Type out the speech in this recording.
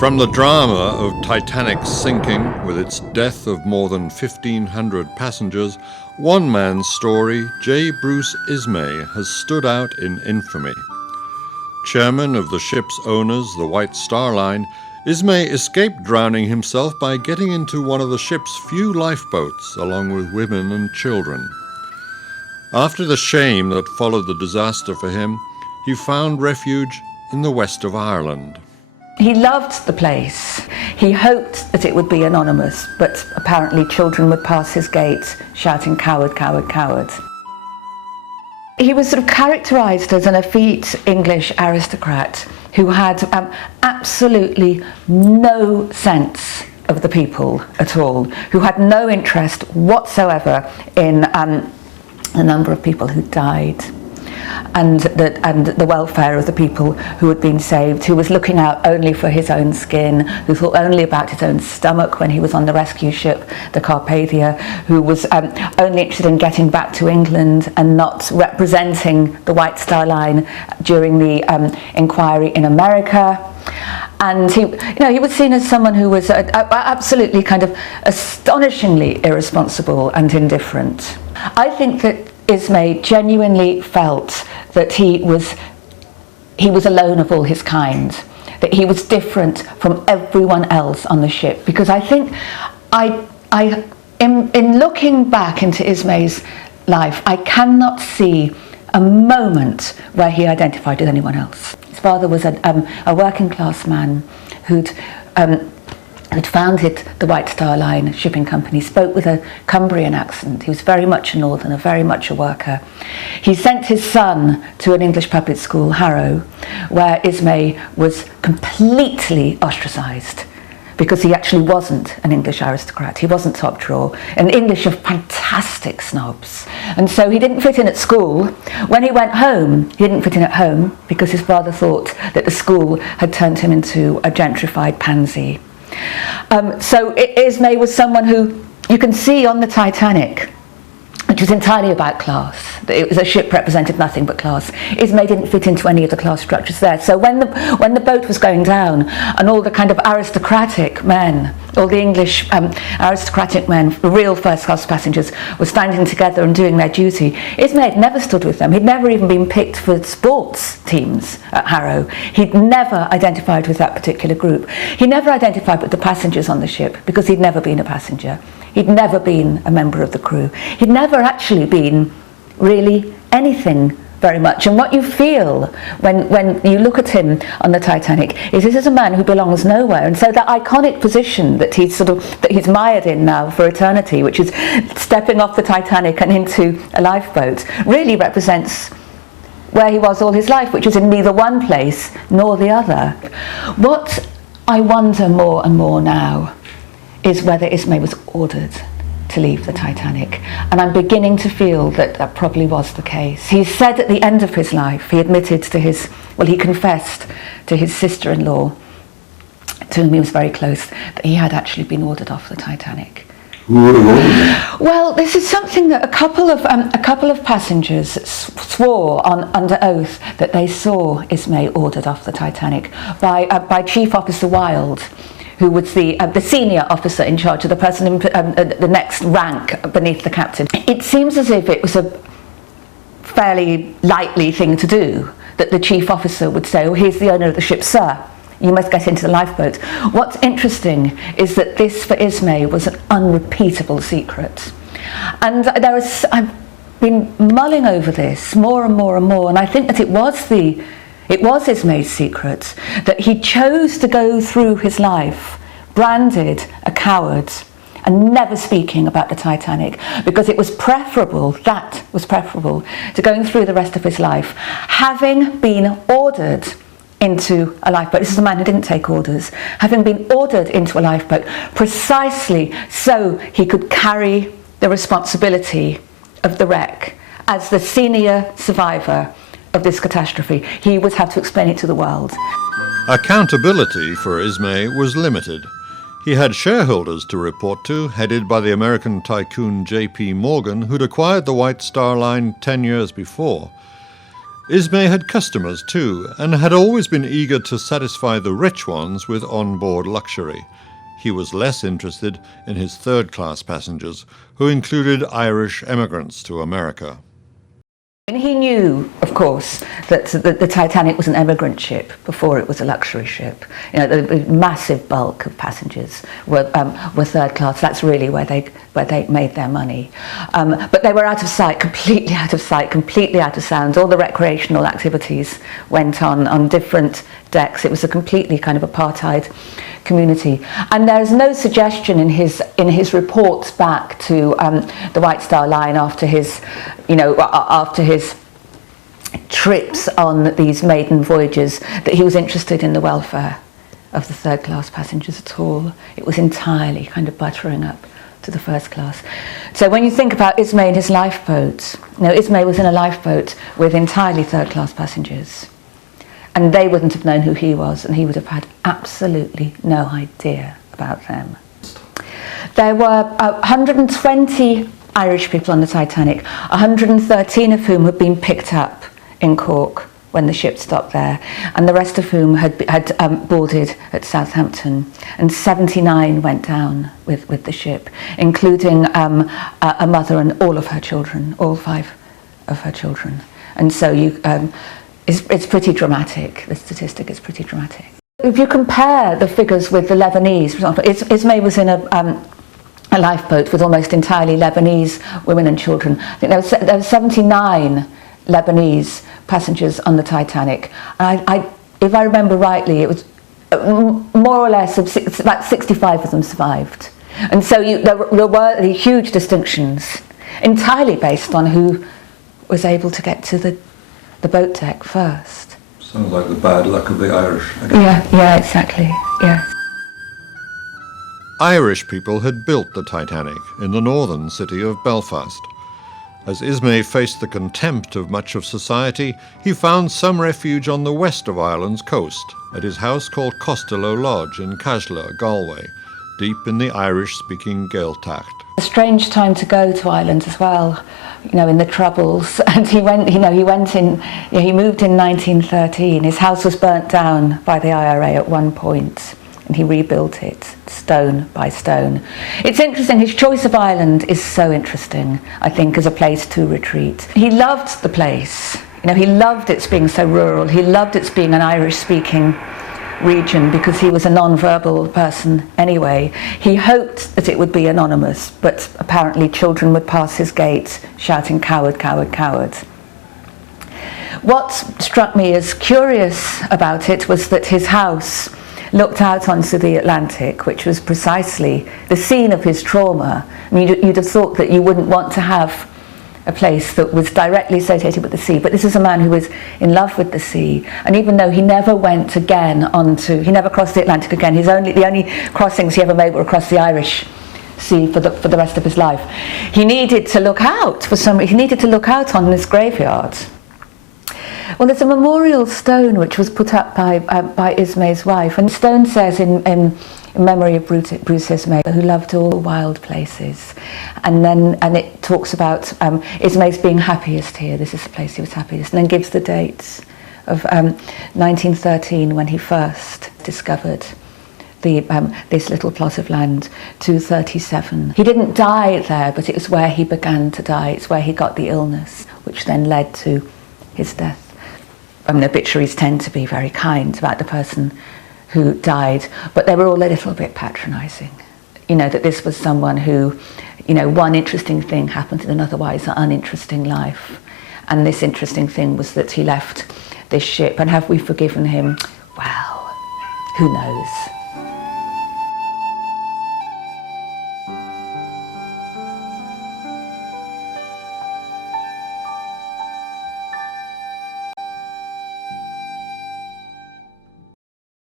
From the drama of Titanic's sinking, with its death of more than 1,500 passengers, one man's story, J. Bruce Ismay, has stood out in infamy. Chairman of the ship's owners, the White Star Line, Ismay escaped drowning himself by getting into one of the ship's few lifeboats, along with women and children. After the shame that followed the disaster for him, he found refuge in the west of Ireland. He loved the place. He hoped that it would be anonymous, but apparently children would pass his gate shouting, "Coward, coward, coward." He was sort of characterised as an effete English aristocrat who had absolutely no sense of the people at all, who had no interest whatsoever in the number of people who died and the welfare of the people who had been saved, who was looking out only for his own skin, who thought only about his own stomach when he was on the rescue ship, the Carpathia, who was only interested in getting back to England and not representing the White Star Line during the inquiry in America. And he was seen as someone who was absolutely kind of astonishingly irresponsible and indifferent. I think that Ismay genuinely felt that he was alone of all his kind, that he was different from everyone else on the ship. Because I think in looking back into Ismay's life, I cannot see a moment where he identified with anyone else. His father was a working class man who'd founded the White Star Line shipping company, spoke with a Cumbrian accent. He was very much a northerner, very much a worker. He sent his son to an English public school, Harrow, where Ismay was completely ostracised because he actually wasn't an English aristocrat. He wasn't top drawer. An English of fantastic snobs. And so he didn't fit in at school. When he went home, he didn't fit in at home because his father thought that the school had turned him into a gentrified pansy. So Ismay was someone who you can see on the Titanic, which was entirely about class. It was a ship represented nothing but class. Ismay didn't fit into any of the class structures there. So when the boat was going down and all the kind of aristocratic men, all the English aristocratic men, the real first-class passengers, were standing together and doing their duty, Ismay had never stood with them. He'd never even been picked for sports teams at Harrow. He'd never identified with that particular group. He never identified with the passengers on the ship because he'd never been a passenger. He'd never been a member of the crew. He'd never actually been really anything very much. And what you feel when you look at him on the Titanic is this is a man who belongs nowhere. And so that iconic position that he's mired in now for eternity, which is stepping off the Titanic and into a lifeboat, really represents where he was all his life, which was in neither one place nor the other. What I wonder more and more now is whether Ismay was ordered to leave the Titanic. And I'm beginning to feel that that probably was the case. He said at the end of his life, he admitted to he confessed to his sister-in-law, to whom he was very close, that he had actually been ordered off the Titanic. Who would have ordered him? Well, this is something that a couple of passengers swore under oath that they saw Ismay ordered off the Titanic by Chief Officer Wilde, who was the senior officer in charge of the person in the next rank beneath the captain. It seems as if it was a fairly likely thing to do, that the chief officer would say, "Oh, here's the owner of the ship, sir. You must get into the lifeboat." What's interesting is that this, for Ismay, was an unrepeatable secret. And I've been mulling over this more and more and more, and I think that it was Ismay's secret, that he chose to go through his life branded a coward and never speaking about the Titanic, because it was preferable to going through the rest of his life having been ordered into a lifeboat. This is a man who didn't take orders, having been ordered into a lifeboat precisely so he could carry the responsibility of the wreck as the senior survivor of this catastrophe. He would have to explain it to the world. Accountability for Ismay was limited. He had shareholders to report to, headed by the American tycoon J.P. Morgan, who'd acquired the White Star Line 10 years before. Ismay had customers too, and had always been eager to satisfy the rich ones with on-board luxury. He was less interested in his third-class passengers, who included Irish emigrants to America. And he knew, of course, that the Titanic was an emigrant ship before it was a luxury ship. You know, the massive bulk of passengers were third class. That's really where they made their money. But they were out of sight, completely out of sound. All the recreational activities went on different decks. It was a completely kind of apartheid community, and there's no suggestion in his reports back to the White Star Line after his trips on these maiden voyages that he was interested in the welfare of the third class passengers at all. It was entirely kind of buttering up to the first class. So when you think about Ismay and his lifeboat, Ismay was in a lifeboat with entirely third class passengers. And they wouldn't have known who he was, and he would have had absolutely no idea about them. There were 120 Irish people on the Titanic, 113 of whom had been picked up in Cork when the ship stopped there, and the rest of whom had boarded at Southampton, and 79 went down with the ship, including a mother and all of her children, all 5 of her children. And so it's pretty dramatic. The statistic is pretty dramatic. If you compare the figures with the Lebanese, for example, Ismay was in a lifeboat with almost entirely Lebanese women and children. I think there were 79 Lebanese passengers on the Titanic. If I remember rightly, it was more or less about 65 of them survived. And so there were huge distinctions, entirely based on who was able to get to the boat deck first. Sounds like the bad luck of the Irish. I guess. Yeah, exactly, yeah. Irish people had built the Titanic in the northern city of Belfast. As Ismay faced the contempt of much of society, he found some refuge on the west of Ireland's coast, at his house called Costello Lodge in Cashla, Galway, deep in the Irish-speaking Gaeltacht. A strange time to go to Ireland as well, in the Troubles. And he moved in 1913. His house was burnt down by the IRA at one point, and he rebuilt it stone by stone. It's interesting, his choice of Ireland is so interesting, I think, as a place to retreat. He loved the place. He loved its being so rural. He loved its being an Irish-speaking region because he was a non-verbal person anyway. He hoped that it would be anonymous, but apparently children would pass his gate shouting, "Coward, coward, coward." What struck me as curious about it was that his house looked out onto the Atlantic, which was precisely the scene of his trauma. I mean, you'd have thought that you wouldn't want to have a place that was directly associated with the sea, but this is a man who was in love with the sea, and even though he never went again he never crossed the Atlantic again, the only crossings he ever made were across the Irish Sea for the rest of his life. He needed to look out on this graveyard. Well, there's a memorial stone which was put up by Ismay's wife, and the stone says in memory of Bruce Ismay, who loved all wild places, and it talks about Ismay's being happiest here. This is the place he was happiest, and then gives the dates of 1913 when he first discovered this little plot of land, 237. He didn't die there, but it was where he began to die. It's where he got the illness, which then led to his death. Obituaries tend to be very kind about the person who died, but they were all a little bit patronising. That this was someone who, one interesting thing happened in an otherwise uninteresting life. And this interesting thing was that he left this ship. And have we forgiven him? Well, who knows?